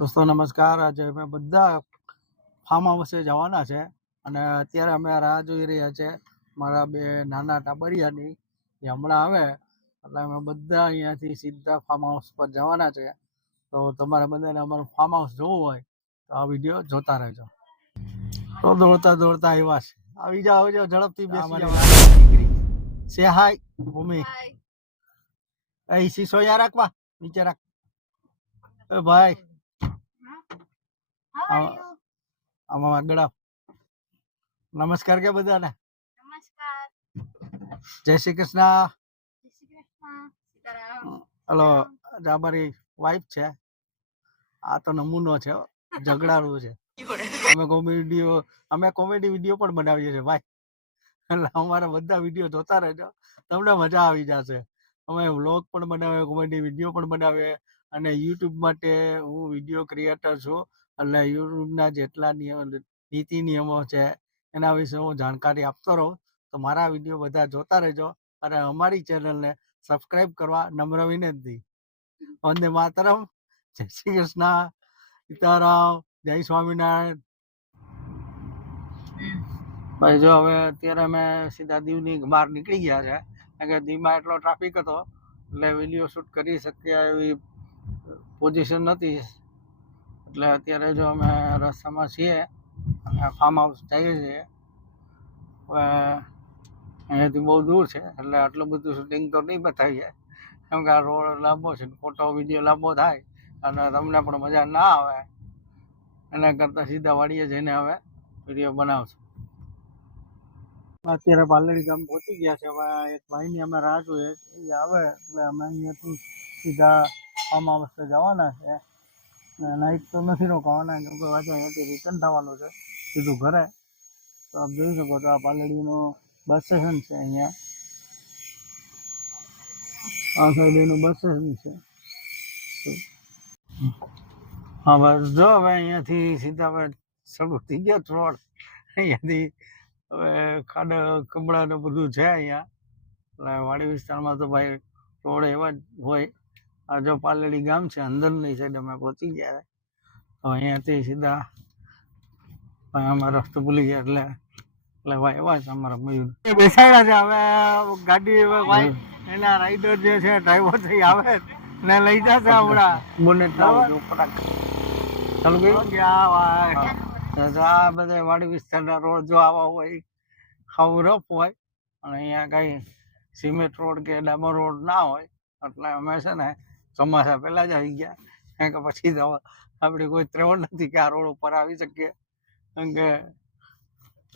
દોસ્તો નમસ્કાર। આજે અમે બધા ફાર્મ હાઉસે જવાના છે અને અત્યારે અમે રાહ જોઈ રહ્યા છે મારા બે નાના ટાબરિયાની, જે હમણાં આવે એટલે અમે બધા અહીંયાથી સીધા ફાર્મ હાઉસ પર જવાના છે। તો તમારે બધાને અમારું ફાર્મ હાઉસ જોવું હોય તો આ વિડીયો જોતા રહેજો। તો દોડતા દોડતા આવ્યા છે, આવી જાઓ ઝડપથી બેસી જાઓ। સે હાય ભૂમિ, એ શીશો યાર રાખવા નીચે રાખ। એ ભાઈ આમાં આગળ નમસ્કાર કે બધાને। નમસ્કાર, જય શ્રી કૃષ્ણ। જય શ્રી કૃષ્ણ, સીતારામ। હલો, આ મારી વાઈફ છે, આ તો નમૂનો છે, ઝઘડાળું છે। અમે કોમેડી વિડીયો પણ બનાવીએ છીએ ભાઈ, એટલે અમારા બધા વિડીયો જોતા રહેજો, તમને મજા આવી જશે। અમે વ્લોગ પણ બનાવીએ, કોમેડી વિડીયો પણ બનાવીએ અને યુટ્યુબ માટે હું વિડીયો ક્રિએટર છું, એટલે યુટ્યુબના જેટલા નીતિ નિયમો છે એના વિશે હું જાણકારી આપતો રહું। તો મારા વિડીયો બધા જોતા રહેજો અને અમારી ચેનલને સબસ્ક્રાઈબ કરવા નમ્ર વિનંતી। વંદે માતરમ, જય શ્રી કૃષ્ણ, સીતારામ, જય સ્વામિનારાયણ। ભાઈ જો હવે અત્યારે અમે સીધા દીવની બહાર નીકળી ગયા છે, કારણ કે દીવમાં એટલો ટ્રાફિક હતો એટલે વિડીયો શૂટ કરી શકીએ એવી પોઝિશન નથી, એટલે અત્યારે જો અમે રસ્તામાં છીએ અને ફાર્મ હાઉસ જઈએ છીએ। હવે અહીંયાથી બહુ દૂર છે એટલે આટલું બધું શૂટિંગ તો નહીં બતાવીએ, કેમ કે આ રોડ લાંબો છે, ફોટો વિડીયો લાંબો થાય અને તમને પણ મજા ના આવે, એના કરતાં સીધા વાડીએ જઈને હવે વિડીયો બનાવશું। અત્યારે પાલડી ગામ પહોંચી ગયા છે। હવે એક ભાઈની અમે રાહ જોઈએ, એ આવે એટલે અમે અહીંયાથી સીધા ફાર્મ હાઉસે જવાના છે। નાઇટ તો નથી રોકાવાના, કેમ કે આજે અહીંયાથી રિટર્ન થવાનું છે સીધું ઘરે। તો આપ જોઈ શકો છો આ પાલડીનું બસ સ્ટેશન છે, અહીંયા આ સાઈડ એનું બસ સ્ટેશન છે। હા બસ જો હવે અહીંયાથી સીધા હવે શરૂ થઈ ગયો રોડ, અહીંયાથી હવે ખાડા કમળા ને બધું છે અહીંયા, એટલે વાડી વિસ્તારમાં તો ભાઈ રોડ એવા જ હોય। આ જો પાલડી ગામ છે, અંદરની સાઈડ અમે પહોંચી ગયા। તો અહીંયાથી સીધા ભાઈ અમારો રસ્તો ભૂલી ગયા એટલે ભાઈ એવા છે અમારા મયુર બેસાડ્યા છે। હવે ગાડી ભાઈ એના રાઈડર જે છે ડ્રાઈવર થઈ આવે ને લઈ જશે હમણાં બોનેટ ચાલુ કર્યું ગયા ભાઈ। આ બધા વાડી વિસ્તારના રોડ જો આવા હોય, હાવ રફ હોય અને અહીંયા કઈ સિમેન્ટ રોડ કે ડામર રોડ ના હોય, એટલે અમે છે ને ચોમાસા પહેલા જ આવી ગયા, કારણ કે પછી તો આપણી કોઈ ત્રેવડ નથી કે આ રોડ ઉપર આવી શકીએ, કારણ કે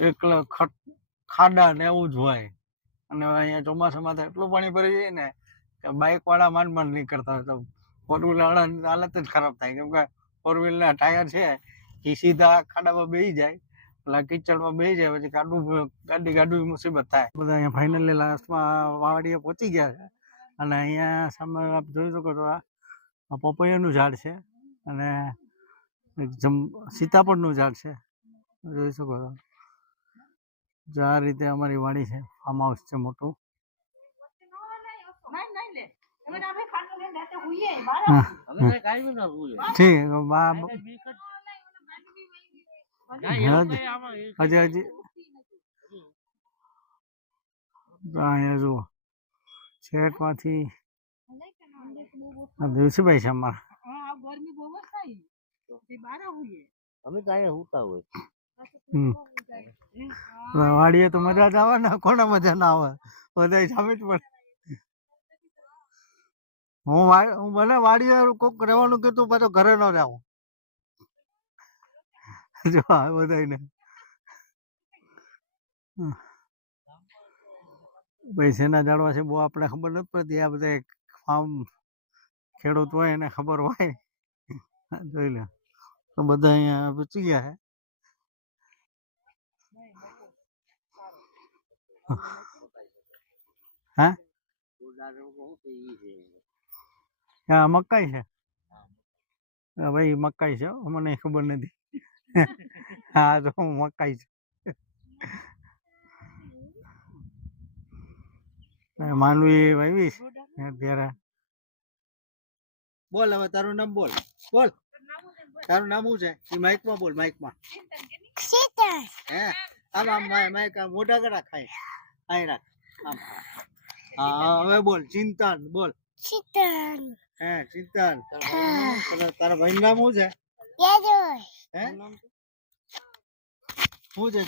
એકલો ખાડા ને એવું જ હોય અને અહીંયા ચોમાસામાં તો એટલું પાણી ભરી જાય ને કે બાઇક વાળા માંડ માંડ નીકળતા હોય, તો ફોર વ્હીલર વાળાની હાલત જ ખરાબ થાય, કેમ કે ફોર વ્હીલરના ટાયર છે એ સીધા ખાડામાં બેસી જાય, એટલે કિચડમાં બેસી જાય, પછી ગાડી મુસીબત થાય। બધા અહીંયા ફાઇનલી લાસ્ટમાં વાડીએ પહોંચી ગયા છે અને અહીંયા સામે આપ જોઈ શકો છો આ પપૈયાનું ઝાડ છે અને સીતાફળનું ઝાડ છે, જોઈ શકો છો। જો આ રીતે અમારી વાડી છે, ફાર્મ હાઉસ છે મોટું। અહીંયા જુઓ શેઠમાંથી દેવસીભાઈ છે અમારા, વાડીએ તો મજા જ આવે ને, કોને મજા ના આવે, બધા સામે જ પડે। હું મને વાડીએ કોક રહેવાનું કીધું, પાછો ઘરે ન જાઉં જો આ બધાને પૈસાના જાળવા છે બહુ આપણે ખબર નથી પડતી, આ બધા ફાર્મ ખેડૂત હોય એને ખબર હોય। જોઈ લે તો બધા અહીંયા પૂછી ગયા છે। હા હા મકાઈ છે ભાઈ, મકાઈ છે, મને ખબર નથી। હા તો મકાઈ છે, માનવી વાવી અત્યારે। બોલ હવે તારું નામ બોલ, બોલ તારું નામ શું છે એ માઇકમાં બોલ માઇકમાં હે આમ આમ માઇક આમ મોઢા કરા ખાય આય રાખ આમ હા હવે બોલ ચિંતન બોલ હે ચિંતન તારા ભાઈ નામ શું છે હે શું છે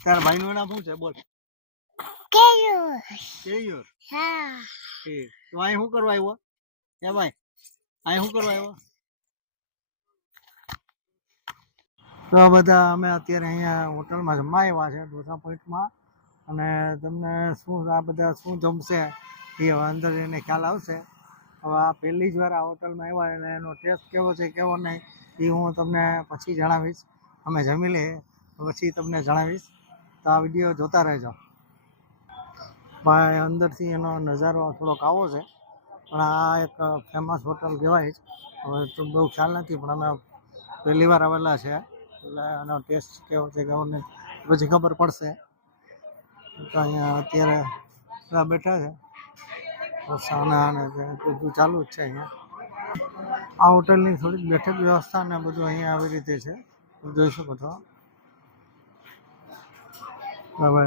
તારા ભાઈ નું નામ શું છે બોલ કેયુર ઠીક તો અહીં શું કરવા આવ્યો હે ભાઈ અહીં શું કરવા આવ્યો તો આ બધા અમે અત્યારે અહીંયા હોટલમાં જમવા આવ્યા છે ઢોસા પોઈન્ટમાં અને તમને શું આ બધા શું જમશે એ હવે અંદર એને ખ્યાલ આવશે હવે આ પહેલી જ વાર આ હોટલમાં આવ્યા અને એનો ટેસ્ટ કેવો છે કેવો નહીં એ હું તમને પછી જણાવીશ અમે જમી લઈએ પછી તમને જણાવીશ તો આ વિડીયો જોતા રહેજો ભાઈ અંદરથી એનો નજારો થોડોક આવો છે પણ આ એક ફેમસ હોટલ કહેવાય જ હવે તો બહુ ખ્યાલ નથી પણ અમે પહેલી વાર આવેલા છે એટલે આનો ટેસ્ટ કેવો છે કેવો નહીં પછી ખબર પડશે તો અહીંયા અત્યારે બધા બેઠા છે સાના અને બધું ચાલુ જ છે અહીંયા આ હોટલની થોડીક બેઠક વ્યવસ્થા ને બધું અહીંયા આવી રીતે છે જોઈ શકો છો હવે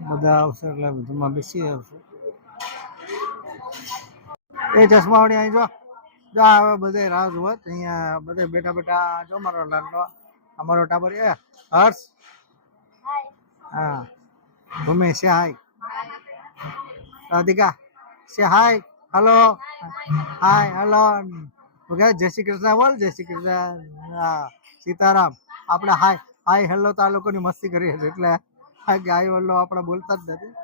બધા આવશે એટલે બધુંમાં બેસી આવશે એ ચશ્માવાળી અહીં જો હવે બધે રાહ જોવે અહીંયા બધે બેઠા બેઠા જો મારો લાડલો અમારો ટાબર એ હર્ષ હા ભૂમિ સે hi Radhika say hi hello hi hello okay Jai Shri Krishna બોલ જય શ્રી કૃષ્ણ હા સીતારામ આપણે હાય હાય હેલો તો આ લોકોની મસ્તી કરીએ છીએ એટલે હાય હેલો આપણે બોલતા જ નથી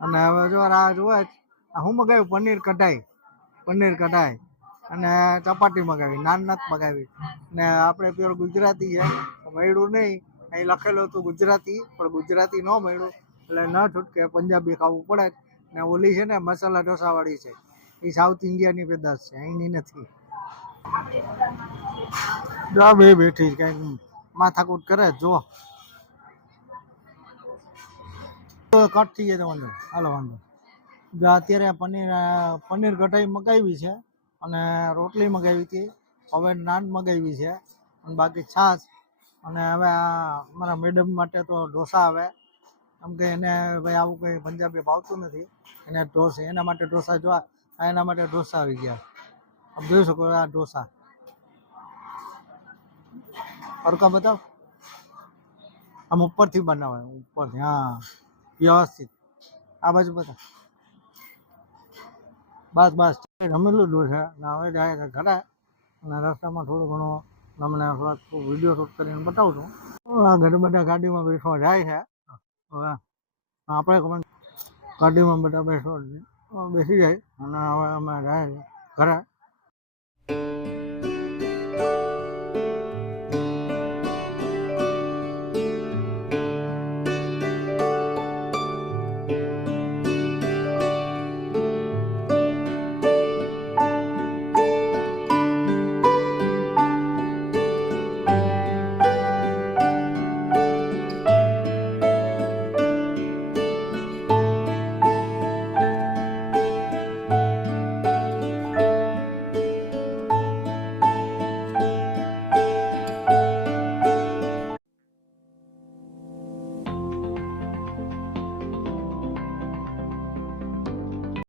અને હવે જો રાહ જોવે હું મગાવ્યું પનીર કઢાઈ અને ચપાટી મગાવી નાન નથી મગાવી ને આપણે પ્યોર ગુજરાતી છે મળ્યું નહીં અહીં લખેલું હતું ગુજરાતી પણ ગુજરાતી ન મળ્યું એટલે ન છૂટકે પંજાબી ખાવું પડે ને ઓલી છે ને મસાલા ઢોસાવાળી છે એ સાઉથ ઇન્ડિયાની પેદાશ છે અહીંની નથી જો બે બેઠી કંઈક માથાકૂટ કરે જો કટ થઈ જાય તો વાંધો હાલો વાંધો જો અત્યારે પનીર કઢાઈ મગાવી છે અને રોટલી મગાવી હતી હવે નાન મગાવી છે અને બાકી છાશ અને હવે આ મારા મેડમ માટે તો ઢોસા આવે કેમ કે એને ભાઈ આવું કંઈ પંજાબી ભાવતું નથી એને એના માટે ઢોસા જોવા એના માટે ઢોસા આવી ગયા આપ જોઈ શકો આ ઢોસા હરકા બતાવ આમ ઉપરથી બનાવાય ઉપરથી હા વ્યવસ્થિત આ બાજુ બતાવ બસ જમેલું જ છે ને હવે જાય છે ઘરે અને રસ્તામાં થોડું ઘણું તમને થોડાક વિડીયો શૂટ કરીને બતાવું છું આ ઘરે બધા ગાડીમાં બેસવા જાય છે હવે આપણે ગાડીમાં બધા બેસી જાય અને હવે અમે જાય છે ઘરે